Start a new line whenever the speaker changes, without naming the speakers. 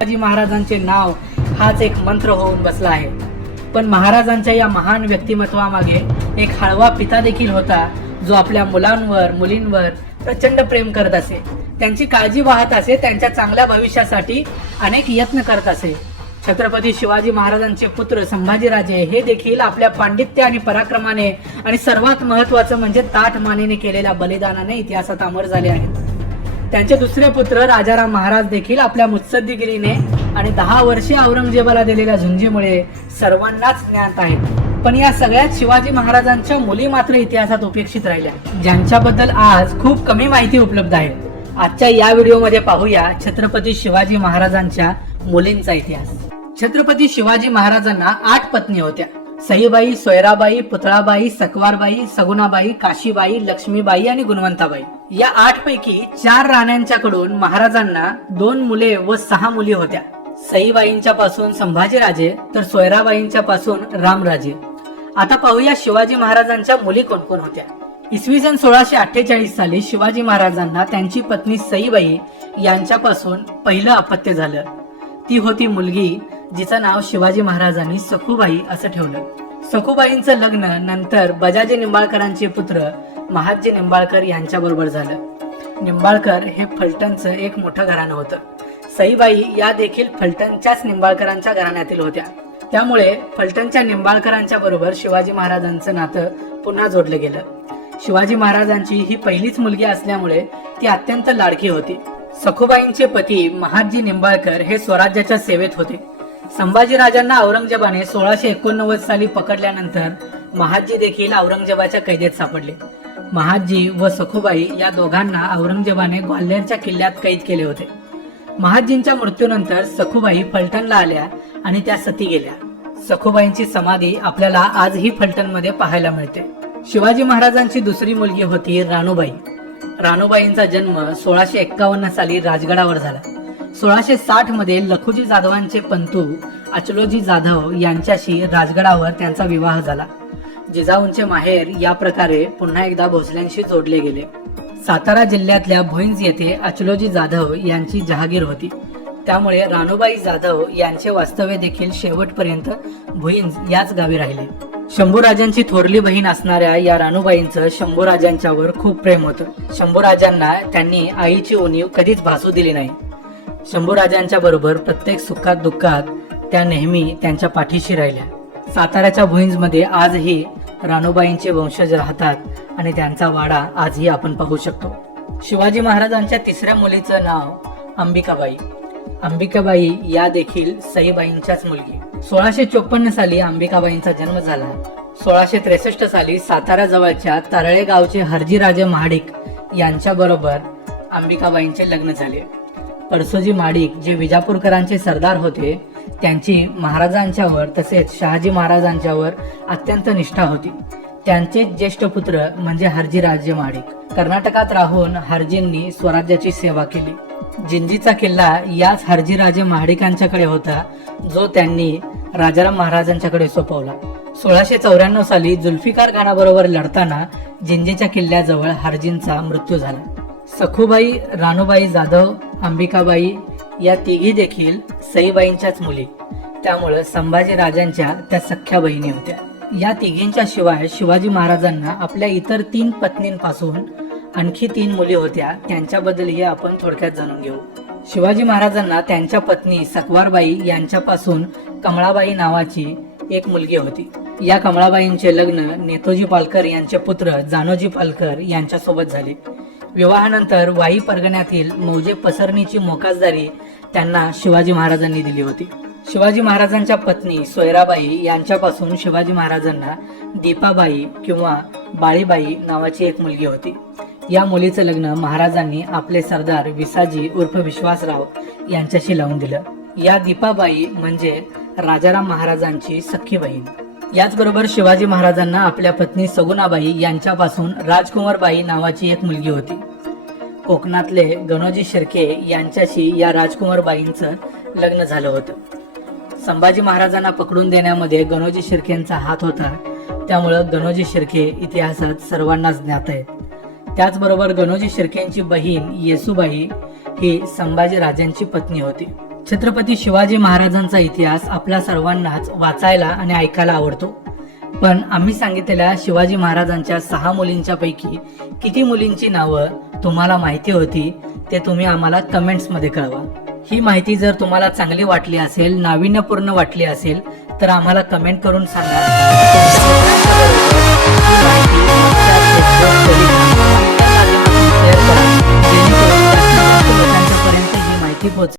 शिवाजी महाराजांचे नाव हाच एक मंत्र होऊन बसला आहे. पण महाराजांच्या या महान व्यक्तिमत्वामागे एक हळवा पिता देखील होता जो आपल्या मुलांवर मुलींवर प्रचंड प्रेम करत असे. त्यांची काळजी वाहत असे त्यांच्या चांगल्या भविष्यासाठी अनेक यत्न करत असे. छत्रपती शिवाजी महाराजांचे पुत्र संभाजीराजे हे देखील आपल्या पांडित्य आणि पराक्रमाने आणि सर्वात महत्वाचं म्हणजे ताठ मानेने केलेल्या बलिदानाने इतिहासात अमर झाले आहेत. त्यांचे दुसरे पुत्र राजाराम महाराज देखील आपल्या मुत्सद्दीगिरीने आणि दहा वर्षे औरंगजेबाला दिलेल्या झुंजीमुळे सर्वांनाच ज्ञात आहेत. पण या सगळ्यात शिवाजी महाराजांच्या मुली मात्र इतिहासात उपेक्षित राहिल्या. ज्यांच्याबद्दल आज खूप कमी माहिती उपलब्ध आहे. आजच्या या व्हिडिओमध्ये पाहूया छत्रपती शिवाजी महाराजांच्या मुलींचा इतिहास. छत्रपती शिवाजी महाराजांना आठ पत्नी होत्या. सईबाई सोयराबाई पुतळाबाई सकवारबाई सगुणाबाई काशीबाई लक्ष्मीबाई आणि गुणवंताबाई. या आठ पैकी चार राण्यांच्याकडून महाराजांना दोन मुले व सहा मुली होत्या. सईबाईंच्या पासून संभाजीराजे तर सोयराबाईंच्या पासून रामराजे. आता पाहूया शिवाजी महाराजांच्या मुली कोण कोण होत्या. इसवी सन सोळाशे अठ्ठेचाळीस साली शिवाजी महाराजांना त्यांची पत्नी सईबाई यांच्यापासून पहिलं अपत्य झालं. ती होती मुलगी जिचं नाव शिवाजी महाराजांनी सखूबाई असं ठेवलं. सखूबाईंचं लग्न नंतर बजाजी निंबाळकरांचे पुत्र महाजी निंबाळकर यांच्या बरोबर झालं. निंबाळकर हे फलटणचं एक मोठं घराणं होतं. सईबाई या देखील फलटणच्याच निंबाळकरांच्या घराण्यातील होत्या. त्यामुळे फलटणच्या निंबाळकरांच्या बरोबर शिवाजी महाराजांचं नातं पुन्हा जोडलं गेलं. शिवाजी महाराजांची ही पहिलीच मुलगी असल्यामुळे ती अत्यंत लाडकी होती. सखुबाईंचे पती महाजी निंबाळकर हे स्वराज्याच्या सेवेत होते. संभाजीराजांना औरंगजेबाने सोळाशे एकोणनव्वद साली पकडल्यानंतर महाजी देखील औरंगजेबाच्या कैदेत सापडले. महाजी व सखुबाई या दोघांना औरंगजेबाने ग्वाल्हेरच्या किल्ल्यात कैद केले होते. महाजींच्या मृत्यूनंतर सखुबाई फलटणला आल्या आणि त्या सती गेल्या. सखुबाईंची समाधी आपल्याला आजही फलटणमध्ये पाहायला मिळते. शिवाजी महाराजांची दुसरी मुलगी होती राणूबाई. राणूबाईंचा जन्म सोळाशे एक्कावन्न साली राजगडावर झाला. सोळाशे साठमध्ये लखुजी जाधवांचे पंतू अचलोजी जाधव यांच्याशी राजगडावर त्यांचा विवाह झाला. जिजाऊंचे माहेर या प्रकारे पुन्हा एकदा भोसल्यांशी जोडले गेले. सातारा जिल्ह्यातल्या भोईंज येथे अचलोजी जाधव यांची जहागीर होती. त्यामुळे राणूबाई जाधव यांचे वास्तव्य देखील शेवटपर्यंत भुईंज याच गावी राहिले. शंभूराजांची थोरली बहीण असणाऱ्या या राणूबाईंचं शंभूराजांच्यावर खूप प्रेम होतं. शंभूराजांना त्यांनी आईची उणीव कधीच भासू दिली नाही. शंभूराजांच्या बरोबर प्रत्येक सुखात दुःखात त्या नेहमी त्यांच्या पाठीशी राहिल्या. साताऱ्याच्या भुईंजमध्ये आजही राणूबाईंचे वंशज राहतात आणि त्यांचा वाडा आजही आपण पाहू शकतो. शिवाजी महाराजांच्या तिसऱ्या मुलीचं नाव अंबिकाबाई. अंबिकाबाई या देखील सईबाईंच्याच मुलगी. सोळाशे चोपन्न साली अंबिकाबाईंचा जन्म झाला. सोळाशे त्रेसष्ट साली सातारा जवळच्या तरळे गावचे हरजीराजे महाडिक यांच्या बरोबर अंबिकाबाईंचे लग्न झाले. परसोजी माडिक जे विजापूरकरांचे सरदार होते त्यांची महाराजांच्यावर तसेच शहाजी महाराजांच्यावर अत्यंत निष्ठा होती. त्यांचे ज्येष्ठ पुत्र म्हणजे हरजीराजे माडिक. कर्नाटकात राहून हरजींनी स्वराज्याची सेवा केली. जिंजीचा किल्ला याच हरजीराजे महाडिकांच्याकडे होता जो त्यांनी राजाराम महाराजांच्याकडे सोपवला. सोळाशे चौऱ्याण्णव साली जुल्फिकार खानाबरोबर लढताना जिंजीच्या किल्ल्याजवळ हरजींचा मृत्यू झाला. सखुबाई रानूबाई जाधव अंबिकाबाई या तिघी देखील सईबाईंच्याच मुली. त्यामुळं संभाजी राजांच्या त्या सख्ख्या बहिणी होत्या. या तिघींच्या शिवाय शिवाजी महाराजांना आपल्या इतर तीन पत्नींपासून आणखी तीन मुली होत्या. त्यांच्याबद्दलही आपण थोडक्यात जाणून घेऊ. शिवाजी महाराजांना त्यांच्या पत्नी सकवारबाई यांच्यापासून कमळाबाई नावाची एक मुलगी होती. या कमळाबाईंचे लग्न नेतोजी पालकर यांचे पुत्र जानोजी पालकर यांच्यासोबत झाले. विवाहानंतर वाई परगण्यातील मौजे पसरणीची मोकासदारी त्यांना शिवाजी महाराजांनी दिली होती. शिवाजी महाराजांच्या पत्नी सोयराबाई यांच्यापासून शिवाजी महाराजांना दीपाबाई किंवा बाळीबाई नावाची एक मुलगी होती. या मुलीचं लग्न महाराजांनी आपले सरदार विसाजी उर्फ विश्वासराव यांच्याशी लावून दिलं. या दीपाबाई म्हणजे राजाराम महाराजांची सख्खी बहीण. याचबरोबर शिवाजी महाराजांना आपल्या पत्नी सगुणाबाई यांच्यापासून राजकुमारबाई नावाची एक मुलगी होती. कोकणातले गणोजी शिर्के यांच्याशी या राजकुमारबाईंचं लग्न झालं होतं. संभाजी महाराजांना पकडून देण्यामध्ये गणोजी शिर्केंचा हात होता. त्यामुळं गणोजी शिर्के इतिहासात सर्वांनाच ज्ञात आहेत. त्याचबरोबर गणोजी शिर्केंची बहीण येसुबाई ही संभाजी राजांची पत्नी होती. छत्रपती शिवाजी महाराजांचा इतिहास आपल्या सर्वांनाच वाचायला आणि ऐकायला आवडतो. पण आम्ही सांगितलेल्या शिवाजी महाराजांच्या सहा मुलींच्या पैकी किती मुलींची नावं तुम्हाला माहिती होती ते तुम्ही आम्हाला कमेंट्समध्ये कळवा. ही माहिती जर तुम्हाला चांगली वाटली असेल नाविन्यपूर्ण वाटली असेल तर आम्हाला कमेंट करून सांगा.